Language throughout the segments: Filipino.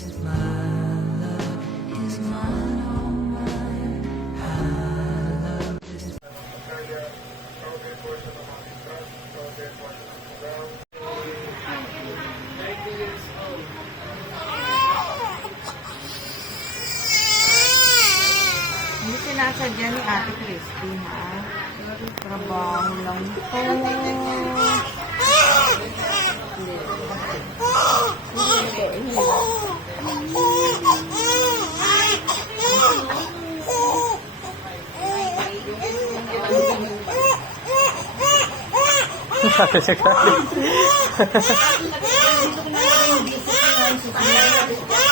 Hindi sinasadya ni Ate Christy, ha? Trabaho lang po.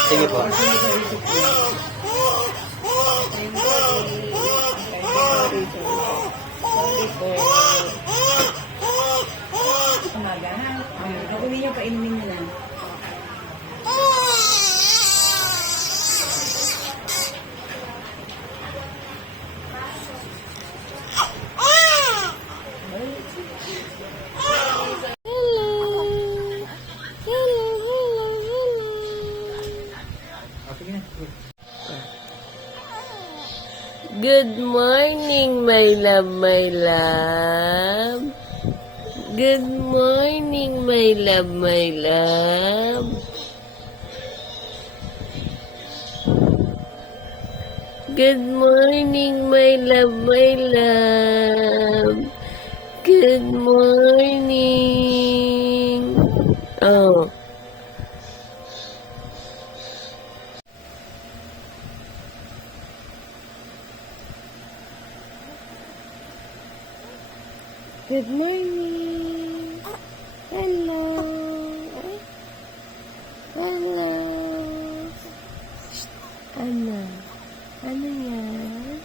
Sige po. Umaga, ha? Gagawin niyo, painumin niyo lang. Good morning, my love, my love. Good morning, my love, my love. Good morning, my love, my love. Good morning. Oh. Good morning. Hello. Hello. Shh. Ano? Ano yan?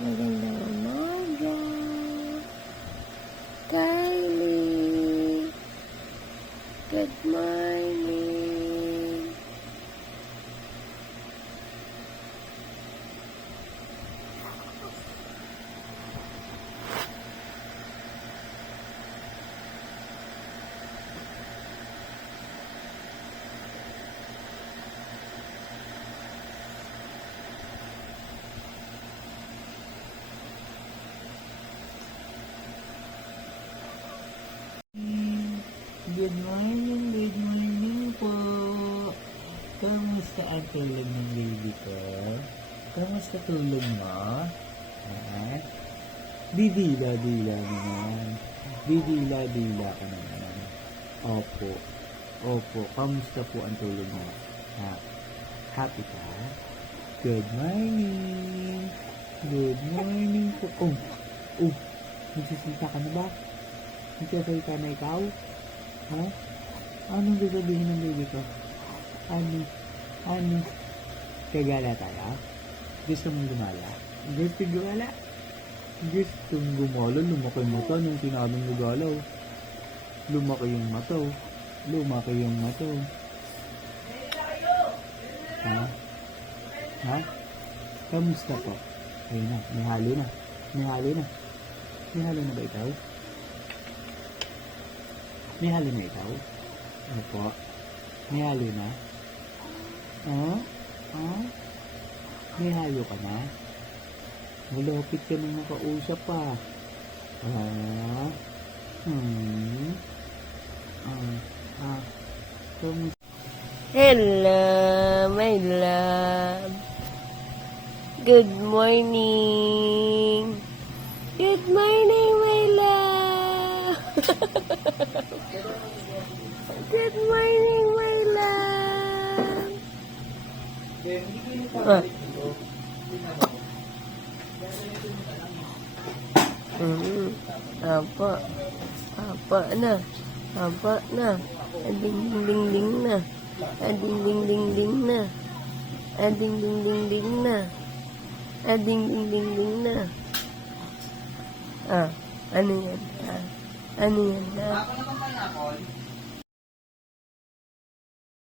Magandang umaga. Kylie. Good morning. Good morning po. Kamusta ang tulog ng baby ko? Kamusta tulog mo? Ha? Didila-dila naman. Didila-dila ka naman. Opo. Opo. Kamusta po ang tulog mo? Ha? Happy ka? Good morning. Good morning po. Oh. Oh. Nagsisalita ka na ba? Nagsisalita na ikaw? Ha? Anong sasabihin ng baby ko? Ano? Ano? Kagala tayo? Gusto mong gumala? Gusto gumala? Gusto mong gumala? Lumaki yung mata nung sinabing gumalaw. Lumaki yung mata. Lumaki yung mata. Ha? Ha? Kamusta po? Ayun na, may halo na. May halo na. May halo na ba ikaw? May halo na ikaw? Ano po? May halo na? Oh? Oh? May halo ka na? Malapit ka nang nakausap pa. Ah? Hello, my love. Good morning. Good morning, my love. Good morning, my love. Ah. Apa? Apa na? Apa na? Ading ding ding na. Ading ding ding ding na. Ading ding ding ding na. Ading ding ding ding na. Ah, ano yan? Ah, ano yan? Ah.